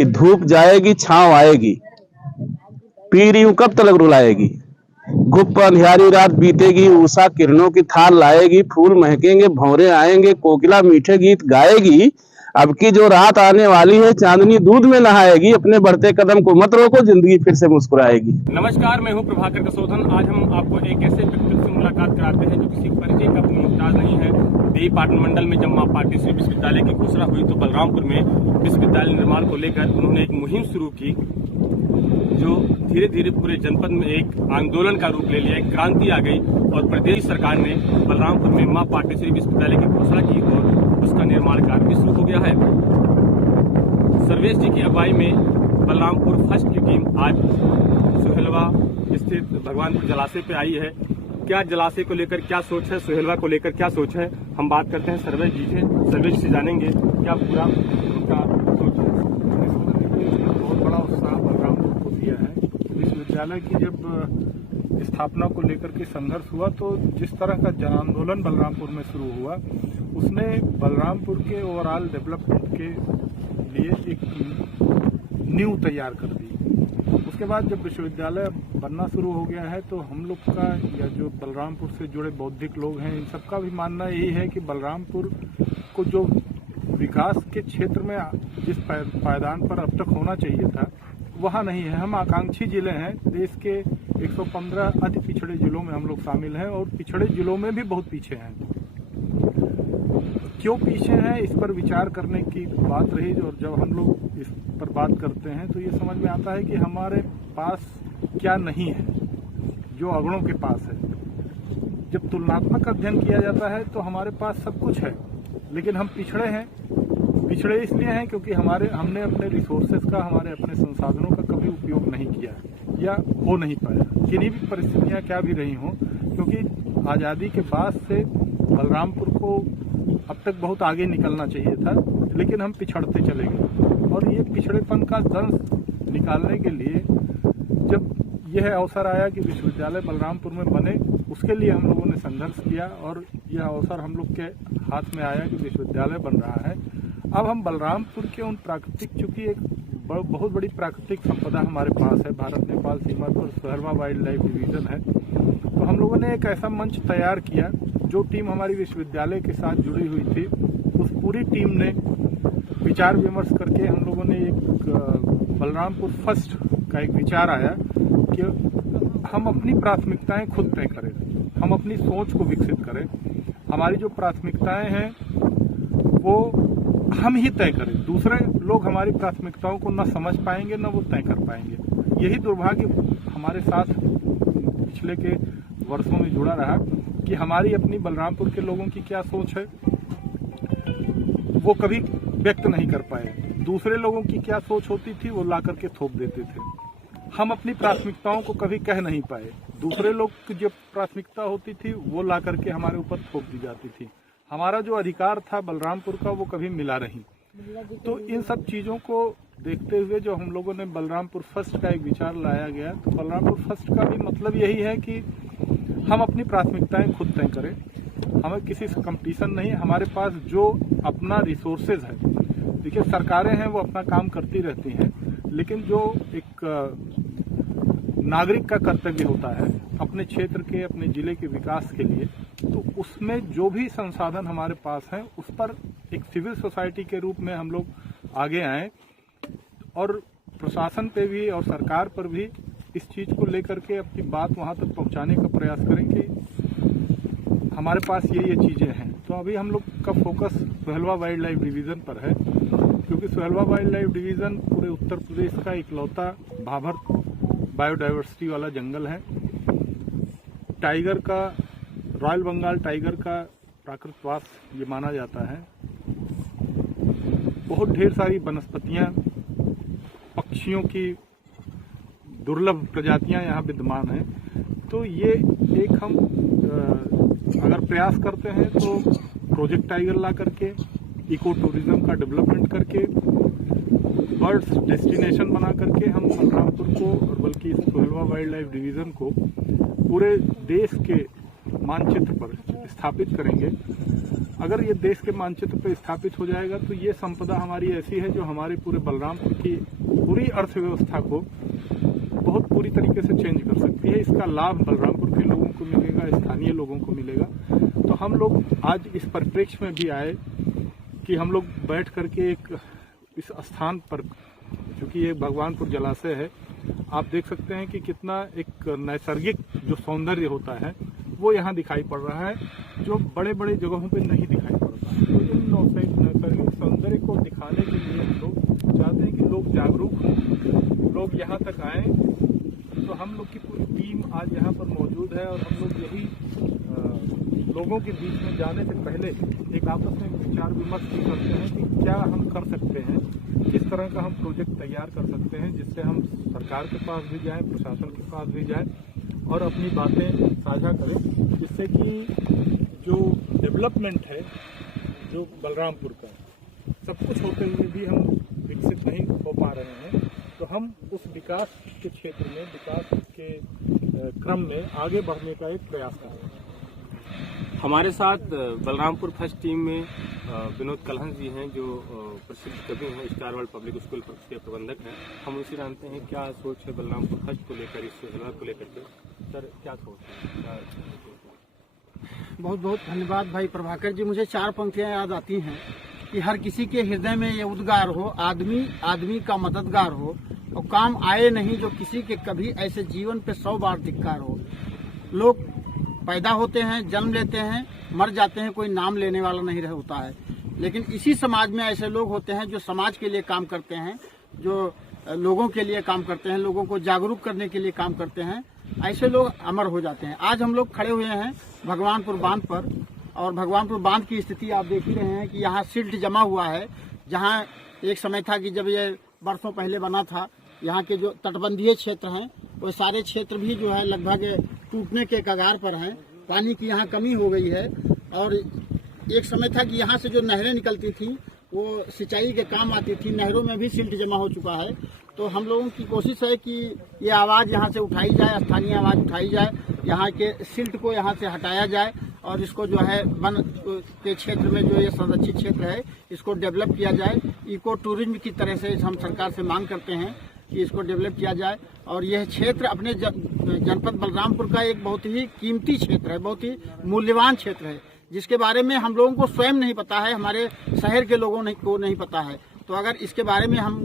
कि धूप जाएगी छांव आएगी, पीर यूं कब तक रुलाएगी। घुप अंधियारी रात बीतेगी, उषा किरणों की थार लाएगी। फूल महकेंगे, भंवरे आएंगे, कोकिला मीठे गीत गाएगी। अब की जो रात आने वाली है, चांदनी दूध में नहाएगी। अपने बढ़ते कदम को मत रोको, जिंदगी फिर से मुस्कुराएगी। नमस्कार, मैं हूं प्रभाकर कसोधन। आज हम आपको एक ऐसे व्यक्ति से मुलाकात कराते हैं जो किसी परिचय का मुमताज नहीं है। देवी पाटन मंडल में जब मां पाटेश्वरी विश्वविद्यालय की घोषणा हुई तो बलरामपुर में विश्वविद्यालय निर्माण को लेकर उन्होंने एक मुहिम शुरू की, जो धीरे धीरे पूरे जनपद में एक आंदोलन का रूप ले लिया। एक क्रांति आ गई और प्रदेश सरकार ने बलरामपुर में मां पाटेश्वरी विश्वविद्यालय की घोषणा की और उसका निर्माण कार्य भी शुरू हो गया है। सर्वेश जी की अगुवाई में बलरामपुर फर्स्ट की टीम आज सोहेलवा स्थित भगवानपुर जलाशय पे आई है। क्या जलाशय को लेकर क्या सोच है, सोहेलवा को लेकर क्या सोच है, हम बात करते हैं सर्वेश जी से। सर्वेश जी से जानेंगे क्या पूरा उनका सोच है। बहुत बड़ा उत्साह बलरामपुर को दिया है। विश्वविद्यालय की जब स्थापना को लेकर के संघर्ष हुआ तो जिस तरह का जन आंदोलन बलरामपुर में शुरू हुआ, उसने बलरामपुर के ओवरऑल डेवलपमेंट के लिए एक नींव तैयार कर दी। उसके बाद जब विश्वविद्यालय बनना शुरू हो गया है तो हम लोग का या जो बलरामपुर से जुड़े बौद्धिक लोग हैं, इन सबका भी मानना यही है कि बलरामपुर को जो विकास के क्षेत्र में जिस पायदान पर अब तक होना चाहिए था वहाँ नहीं है। हम आकांक्षी जिले हैं, देश के 115 अति पिछड़े जिलों में हम लोग शामिल हैं और पिछड़े जिलों में भी बहुत पीछे हैं। क्यों पीछे हैं, इस पर विचार करने की बात रही और जब हम लोग इस पर बात करते हैं तो ये समझ में आता है कि हमारे पास क्या नहीं है जो अगड़ों के पास है। जब तुलनात्मक अध्ययन किया जाता है तो हमारे पास सब कुछ है, लेकिन हम पिछड़े हैं। पिछड़े इसलिए हैं क्योंकि हमने अपने रिसोर्सेज का, हमारे अपने संसाधनों का कभी उपयोग नहीं किया या हो नहीं पाया, किन्हीं भी परिस्थितियां क्या भी रही हों। क्योंकि आज़ादी के बाद से बलरामपुर को अब तक बहुत आगे निकलना चाहिए था, लेकिन हम पिछड़ते चले गए। और ये पिछड़ेपन का दंश निकालने के लिए जब यह अवसर आया कि विश्वविद्यालय बलरामपुर में बने, उसके लिए हम लोगों ने संघर्ष किया और यह अवसर हम लोग के हाथ में आया कि विश्वविद्यालय बन रहा है। अब हम बलरामपुर के उन प्राकृतिक, चूंकि एक बहुत बड़ी प्राकृतिक संपदा हमारे पास है, भारत नेपाल सीमा पर सोहेलवा वाइल्ड लाइफ डिवीजन है, तो हम लोगों ने एक ऐसा मंच तैयार किया। जो टीम हमारी विश्वविद्यालय के साथ जुड़ी हुई थी, उस पूरी टीम ने विचार विमर्श करके हम लोगों ने एक बलरामपुर फर्स्ट का एक विचार आया कि हम अपनी प्राथमिकताएं खुद तय करें, हम अपनी सोच को विकसित करें। हमारी जो प्राथमिकताएं हैं वो हम ही तय करें, दूसरे लोग हमारी प्राथमिकताओं को न समझ पाएंगे न वो तय कर पाएंगे। यही दुर्भाग्य हमारे साथ पिछले के वर्षों में जुड़ा रहा कि हमारी अपनी बलरामपुर के लोगों की क्या सोच है वो कभी व्यक्त नहीं कर पाए। दूसरे लोगों की क्या सोच होती थी वो ला करके थोप देते थे। हम अपनी प्राथमिकताओं को कभी कह नहीं पाए। दूसरे लोग की जो प्राथमिकता होती थी वो ला करके हमारे ऊपर थोप दी जाती थी। हमारा जो अधिकार था बलरामपुर का वो कभी मिला नहीं। तो इन सब चीज़ों को देखते हुए जो हम लोगों ने बलरामपुर फर्स्ट का एक विचार लाया गया, तो बलरामपुर फर्स्ट का भी मतलब यही है कि हम अपनी प्राथमिकताएं खुद तय करें। हमें किसी से कंपटीशन नहीं, हमारे पास जो अपना रिसोर्सेज है। देखिए, सरकारें हैं वो अपना काम करती रहती हैं, लेकिन जो एक नागरिक का कर्तव्य होता है अपने क्षेत्र के, अपने जिले के विकास के लिए, तो उसमें जो भी संसाधन हमारे पास हैं उस पर एक सिविल सोसाइटी के रूप में हम लोग आगे आए और प्रशासन पे भी और सरकार पर भी इस चीज़ को लेकर के अपनी बात वहाँ तक पहुँचाने का प्रयास करें कि हमारे पास ये चीज़ें हैं। तो अभी हम लोग का focus Sohelwa wild life division पर है, क्योंकि सोहेलवा वाइल्ड लाइफ डिवीज़न पूरे उत्तर प्रदेश का इकलौता भाभर बायोडाइवर्सिटी वाला जंगल है। टाइगर का, रॉयल बंगाल टाइगर का प्राकृतवास ये माना जाता है। बहुत ढेर सारी वनस्पतियाँ, पक्षियों की दुर्लभ प्रजातियां यहाँ विद्यमान हैं। तो ये एक हम अगर प्रयास करते हैं तो प्रोजेक्ट टाइगर ला करके, इको टूरिज्म का डेवलपमेंट करके, बर्ड्स डेस्टिनेशन बना करके हम बलरामपुर को और बल्कि सोहेलवा वाइल्ड लाइफ डिवीज़न को पूरे देश के मानचित्र पर स्थापित करेंगे। अगर ये देश के मानचित्र पर स्थापित हो जाएगा तो ये संपदा हमारी ऐसी है जो हमारे पूरे बलरामपुर की पूरी अर्थव्यवस्था को बहुत पूरी तरीके से चेंज कर सकती है। इसका लाभ बलरामपुर के लोगों को मिलेगा, स्थानीय लोगों को मिलेगा। तो हम लोग आज इस परिप्रेक्ष्य में भी आए कि हम लोग बैठ करके एक इस स्थान पर, चूंकि ये भगवानपुर जलाशय है, आप देख सकते हैं कि कितना एक नैसर्गिक जो सौंदर्य होता है वो यहाँ दिखाई पड़ रहा है, जो बड़े बड़े जगहों पे नहीं दिखाई पड़ता है। तो इन नैसर्गिक सौंदर्य को दिखाने के लिए हम लोग चाहते हैं कि लोग जागरूक हों, लोग यहाँ तक आए। तो हम लोग की पूरी टीम आज यहाँ पर मौजूद है और हम लोग यही लोगों के बीच में जाने से पहले एक आपस में विचार विमर्श भी करते हैं कि क्या हम कर सकते हैं, किस तरह का हम प्रोजेक्ट तैयार कर सकते हैं जिससे हम सरकार के पास भी जाएं, प्रशासन के पास भी जाएं और अपनी बातें साझा करें, जिससे कि जो डेवलपमेंट है जो बलरामपुर का, सब कुछ होते हुए भी हम विकसित नहीं हो पा रहे हैं, तो हम उस विकास के क्षेत्र में, विकास के क्रम में आगे बढ़ने का एक प्रयास कर रहे हैं। हमारे साथ बलरामपुर फर्स्ट टीम में विनोद कलहन जी हैं, जो प्रसिद्ध कवि हैं, स्टार वर्ल्ड पब्लिक स्कूल के प्रबंधक हैं। हम उनसे जानते हैं क्या सोच है बलरामपुर फर्स्ट को लेकर, इस योजना को लेकर के। सर, क्या सोच है? बहुत बहुत धन्यवाद भाई प्रभाकर जी। मुझे 4 पंक्तियां याद आती हैं कि हर किसी के हृदय में ये उद्गार हो, आदमी आदमी का मददगार हो, और काम आए नहीं जो किसी के कभी, ऐसे जीवन पे 100 बार धिक्कार हो। लोग पैदा होते हैं, जन्म लेते हैं, मर जाते हैं, कोई नाम लेने वाला नहीं रह होता है। लेकिन इसी समाज में ऐसे लोग होते हैं जो समाज के लिए काम करते हैं, जो लोगों के लिए काम करते हैं, लोगों को जागरूक करने के लिए काम करते हैं। ऐसे लोग अमर हो जाते हैं। आज हम लोग खड़े हुए हैं भगवानपुर बांध पर, और भगवानपुर बांध की स्थिति आप देख ही रहे हैं कि यहाँ सिल्ट जमा हुआ है। जहाँ एक समय था कि जब ये बरसों पहले बना था, यहाँ के जो तटबंधीय क्षेत्र हैं वो सारे क्षेत्र भी जो है लगभग टूटने के कगार पर हैं। पानी की यहाँ कमी हो गई है, और एक समय था कि यहाँ से जो नहरें निकलती थी वो सिंचाई के काम आती थी। नहरों में भी सिल्ट जमा हो चुका है। तो हम लोगों की कोशिश है कि ये आवाज़ यहाँ से उठाई जाए, स्थानीय आवाज़ उठाई जाए, यहाँ के सिल्ट को यहाँ से हटाया जाए, और इसको जो है वन के क्षेत्र में जो ये संरक्षित क्षेत्र है इसको डेवलप किया जाए। इको टूरिज्म की तरह से हम सरकार से मांग करते हैं कि इसको डेवलप किया जाए। और यह क्षेत्र अपने जनपद बलरामपुर का एक बहुत ही कीमती क्षेत्र है, बहुत ही मूल्यवान क्षेत्र है, जिसके बारे में हम लोगों को स्वयं नहीं पता है, हमारे शहर के लोगों को नहीं पता है। तो अगर इसके बारे में हम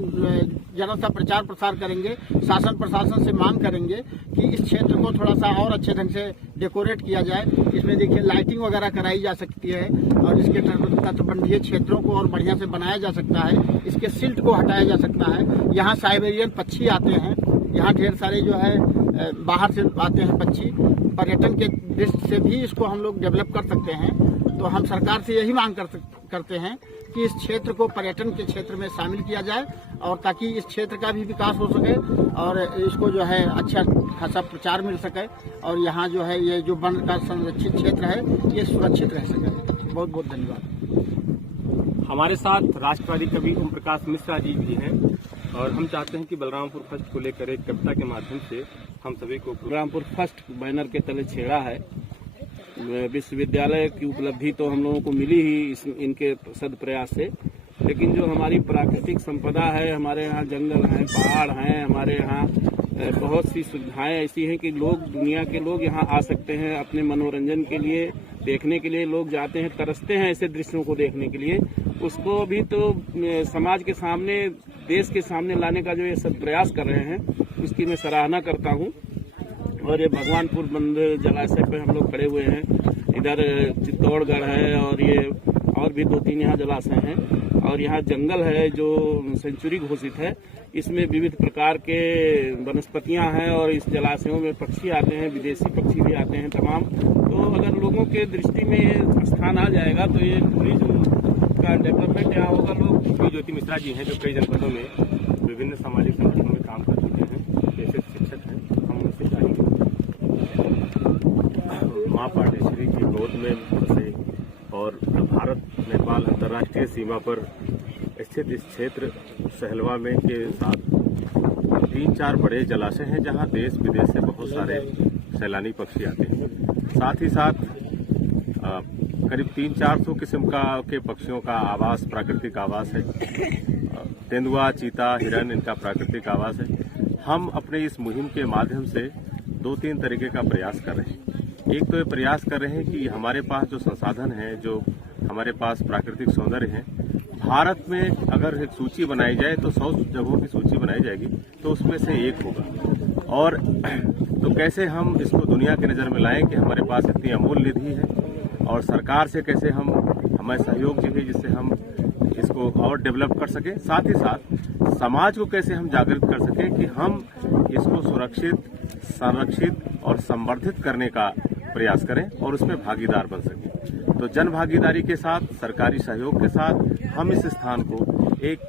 जरा सा प्रचार प्रसार करेंगे, शासन प्रशासन से मांग करेंगे कि इस क्षेत्र को थोड़ा सा और अच्छे ढंग से डेकोरेट किया जाए। इसमें देखिए लाइटिंग वगैरह कराई जा सकती है, और इसके तटबंधीय क्षेत्रों को और बढ़िया से बनाया जा सकता है। इसके सिल्ट को हटाया जा सकता है। यहाँ साइबेरियन पक्षी आते हैं, यहाँ ढेर सारे जो है बाहर से आते हैं पक्षी। पर्यटन के दृष्टि से भी इसको हम लोग डेवलप कर सकते हैं। तो हम सरकार से यही मांग करते हैं कि इस क्षेत्र को पर्यटन के क्षेत्र में शामिल किया जाए, और ताकि इस क्षेत्र का भी विकास हो सके और इसको जो है अच्छा खासा प्रचार मिल सके, और यहाँ जो है ये जो वन का संरक्षित क्षेत्र है ये सुरक्षित रह सके। बहुत बहुत धन्यवाद। हमारे साथ राष्ट्रवादी कवि ओम प्रकाश मिश्रा जी भी हैं, और हम चाहते हैं कि बलरामपुर फर्स्ट को लेकर एक कविता के माध्यम से हम सभी को, बलरामपुर फर्स्ट बैनर के तले छेड़ा है। विश्वविद्यालय की उपलब्धि तो हम लोगों को मिली ही इनके सद प्रयास से, लेकिन जो हमारी प्राकृतिक संपदा है, हमारे यहाँ जंगल हैं, पहाड़ हैं, हमारे यहाँ बहुत सी सुविधाएं ऐसी हैं कि लोग, दुनिया के लोग यहाँ आ सकते हैं अपने मनोरंजन के लिए, देखने के लिए लोग जाते हैं, तरसते हैं ऐसे दृश्यों को देखने के लिए। उसको भी तो समाज के सामने, देश के सामने लाने का जो ये सब प्रयास कर रहे हैं, उसकी मैं सराहना करता हूँ। और ये भगवानपुर बंद जलाशय पे हम लोग खड़े हुए हैं। इधर चित्तौड़गढ़ है, और ये और भी 2-3 यहाँ जलाशय हैं, और यहाँ जंगल है जो सेंचुरी घोषित है। इसमें विविध प्रकार के वनस्पतियां हैं, और इस जलाशयों में पक्षी आते हैं, विदेशी पक्षी भी आते हैं तमाम। तो अगर लोगों के दृष्टि में स्थान आ जाएगा तो ये टूरिज्म का डेवलपमेंट यहाँ होगा। लोग ज्योति मिश्रा जी हैं, जो कई जनपदों में विभिन्न सामाजिक संगठनों में काम कर चुके हैं, जैसे शिक्षक हैं। हम उनसे चाहेंगे, माँ पाटेश्वरी की गोद में बसे और भारत नेपाल अंतर्राष्ट्रीय सीमा पर स्थित इस क्षेत्र सहलवा में के साथ 3-4 बड़े जलाशय हैं, जहां देश विदेश से बहुत सारे सैलानी पक्षी आते हैं। साथ ही साथ करीब 300-400 किस्म के पक्षियों का आवास, प्राकृतिक आवास है। तेंदुआ, चीता, हिरन इनका प्राकृतिक आवास है। हम अपने इस मुहिम के माध्यम से 2-3 तरीके का प्रयास कर रहे हैं। एक तो ये प्रयास कर रहे हैं कि हमारे पास जो संसाधन है, जो हमारे पास प्राकृतिक सौंदर्य है, भारत में अगर एक सूची बनाई जाए तो 100 जगहों की सूची बनाई जाएगी तो उसमें से एक होगा। और तो कैसे हम इसको दुनिया की नज़र में लाएं कि हमारे पास इतनी अमूल्य निधि है, और सरकार से कैसे हमें सहयोग चाहिए जिससे हम इसको और डेवलप कर सकें। साथ ही साथ समाज को कैसे हम जागृत कर सकें कि हम इसको सुरक्षित, संरक्षित और संवर्धित करने का प्रयास करें और उसमें भागीदार बन सकें। तो जन भागीदारी के साथ, सरकारी सहयोग के साथ हम इस स्थान को एक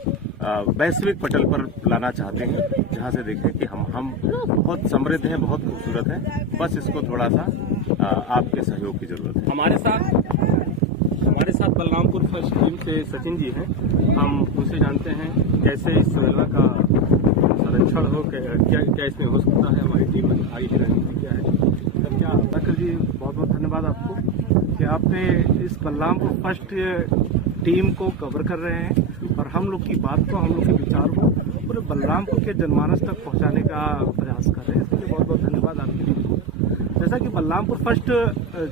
वैश्विक पटल पर लाना चाहते हैं, जहां से देखें कि हम बहुत समृद्ध हैं, बहुत खूबसूरत हैं। बस इसको थोड़ा सा आपके सहयोग की जरूरत है। हमारे साथ बलरामपुर फर्स्ट टीम से सचिन जी हैं। हम उनसे जानते हैं कैसे इस सुहेलवा का संरक्षण हो, क्या इसमें हो सकता है, हमारी टीम आगे की रणनीति क्या है। सर, क्या डॉक्टर जी बहुत बहुत धन्यवाद आपको कि आपने इस बलरामपुर फर्स्ट टीम को कवर कर रहे हैं और हम लोग की बात को, हम लोग के विचार को पूरे बलरामपुर के जनमानस तक पहुंचाने का प्रयास कर रहे हैं। इसके लिए बहुत बहुत धन्यवाद आपकी टीम को। जैसा कि बलरामपुर फर्स्ट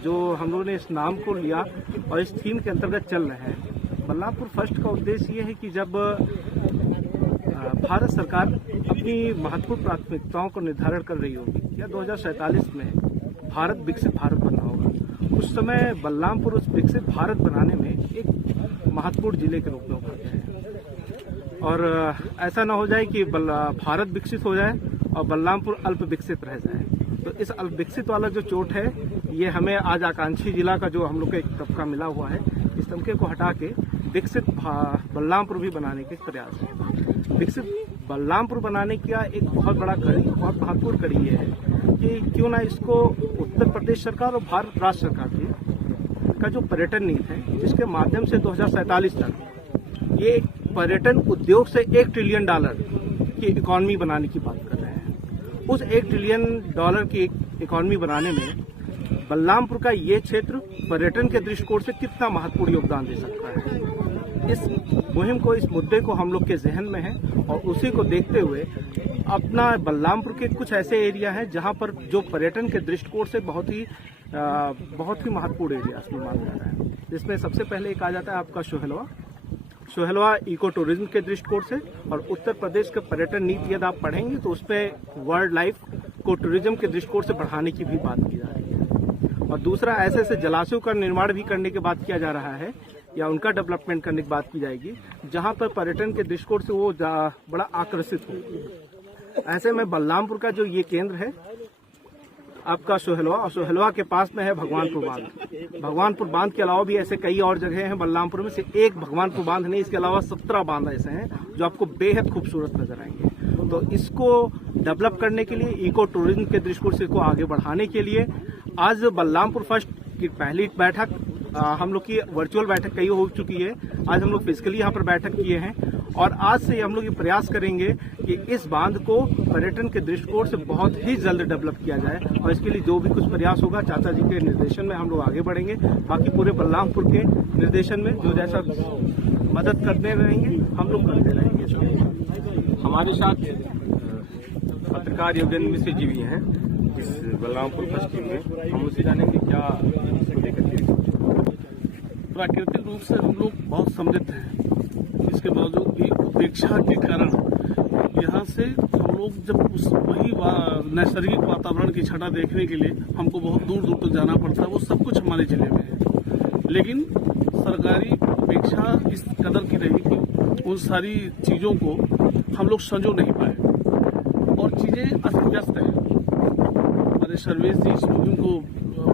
जो हम लोगों ने इस नाम को लिया और इस थीम के अंतर्गत चल रहे हैं, बलरामपुर फर्स्ट का उद्देश्य ये है कि जब भारत सरकार अपनी महत्वपूर्ण प्राथमिकताओं को निर्धारण कर रही होगी या 2047 में भारत विकसित भारत बनना होगा, उस समय बलरामपुर उस विकसित भारत बनाने में एक महत्वपूर्ण जिले के रूप में उभरते हैं। और ऐसा ना हो जाए कि भारत विकसित हो जाए और बलरामपुर अल्प विकसित रह जाए। तो इस अल्प विकसित वाला जो चोट है, ये हमें आज आकांक्षी जिला का जो हम लोग को एक तबका मिला हुआ है, इस तमके को हटा के विकसित बलरामपुर भी बनाने के प्रयास है। विकसित बलरामपुर बनाने का एक बहुत बड़ा कड़ी, बहुत महत्वपूर्ण कड़ी ये है कि क्यों ना इसको उत्तर प्रदेश सरकार और भारत राज्य सरकार की का जो पर्यटन नीति है, जिसके माध्यम से 2047 तक ये पर्यटन उद्योग से $1 ट्रिलियन की इकॉनमी बनाने की बात कर रहे हैं। उस $1 ट्रिलियन की इकॉनमी बनाने में बलरामपुर का ये क्षेत्र पर्यटन के दृष्टिकोण से कितना महत्वपूर्ण योगदान दे सकता है। इस मुहिम को, इस मुद्दे को हम लोग के जहन में है और उसी को देखते हुए अपना बलरामपुर के कुछ ऐसे एरिया हैं जहां पर जो पर्यटन के दृष्टिकोण से बहुत ही महत्वपूर्ण एरिया माना जाता है। जिसमें सबसे पहले एक आ जाता है आपका सोहेलवा इको टूरिज्म के दृष्टिकोण से, और उत्तर प्रदेश के पर्यटन नीति यदि आप पढ़ेंगे तो उसमें वाइल्ड लाइफ को टूरिज्म के दृष्टिकोण से बढ़ाने की भी बात की जा रही है। और दूसरा, ऐसे जलाशयों का निर्माण भी करने की बात किया जा रहा है या उनका डेवलपमेंट करने की बात की जाएगी, जहां पर पर्यटन के दृष्टिकोण से वो बड़ा आकर्षित हो। ऐसे में बलरामपुर का जो ये केंद्र है आपका सोहेलवा, और सोहेलवा के पास में है भगवानपुर बांध। भगवानपुर बांध के अलावा भी ऐसे कई और जगह हैं बलरामपुर में, से एक भगवानपुर बांध नहीं, इसके अलावा 17 बांध ऐसे हैं जो आपको बेहद खूबसूरत नजर आएंगे। तो इसको डेवलप करने के लिए, इको टूरिज्म के दृष्टिकोण से इसको आगे बढ़ाने के लिए आज बलरामपुर फर्स्ट की पहली बैठक, हम लोग की वर्चुअल बैठक कई हो चुकी है, आज हम लोग फिजिकली यहाँ पर बैठक किए हैं और आज से हम लोग ये प्रयास करेंगे कि इस बांध को पर्यटन के दृष्टिकोण से बहुत ही जल्द डेवलप किया जाए। और इसके लिए जो भी कुछ प्रयास होगा, चाचा जी के निर्देशन में हम लोग आगे बढ़ेंगे। बाकी पूरे बलरामपुर के निर्देशन में जो जैसा मदद करते रहेंगे हम लोग करते रहेंगे। हमारे साथ पत्रकार योगेंद्र मिश्र जी भी हैं इस बलरामपुर फर्स्ट टीम में। हम उससे जानेंगे क्या प्राकृतिक रूप से हम लोग बहुत समृद्ध हैं। इसके बावजूद भी उपेक्षा के कारण यहाँ से हम लोग जब वही नैसर्गिक वातावरण की छटा देखने के लिए हमको बहुत दूर दूर तक जाना पड़ता है। वो सब कुछ हमारे जिले में है, लेकिन सरकारी अपेक्षा इस कदर की रही कि उन सारी चीज़ों को हम लोग संजो नहीं पाए और चीज़ें अस्त व्यस्त हैं। हमारे सर्वेश जी इस मुहिम को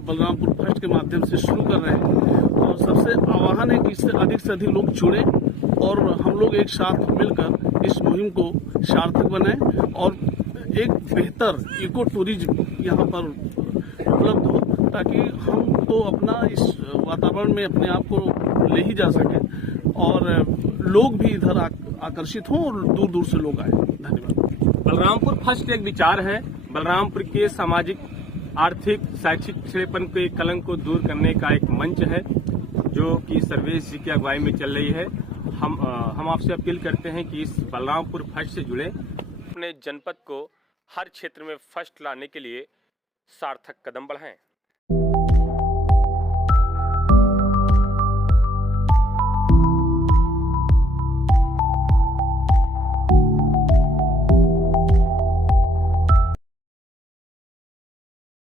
बलरामपुर फर्स्ट के माध्यम से शुरू कर रहे हैं और सबसे आह्वान है कि इससे अधिक लोग जुड़े और हम लोग एक साथ मिलकर इस मुहिम को सार्थक बनाएं और एक बेहतर इको टूरिज्म यहाँ पर उपलब्ध हो, ताकि हम तो अपना इस वातावरण में अपने आप को ले ही जा सकें और लोग भी इधर आकर्षित हों और दूर दूर से लोग आए। धन्यवाद। बलरामपुर फर्स्ट एक विचार है बलरामपुर के सामाजिक, आर्थिक, शैक्षिक पिछड़ेपन के कलंक को दूर करने का एक मंच है। जो कि सर्वेश जी की अगुवाई में चल रही है। हम आपसे अपील करते हैं कि इस बलरामपुर फर्स्ट से जुड़े अपने जनपद को हर क्षेत्र में फर्स्ट लाने के लिए सार्थक कदम बढ़ाएं।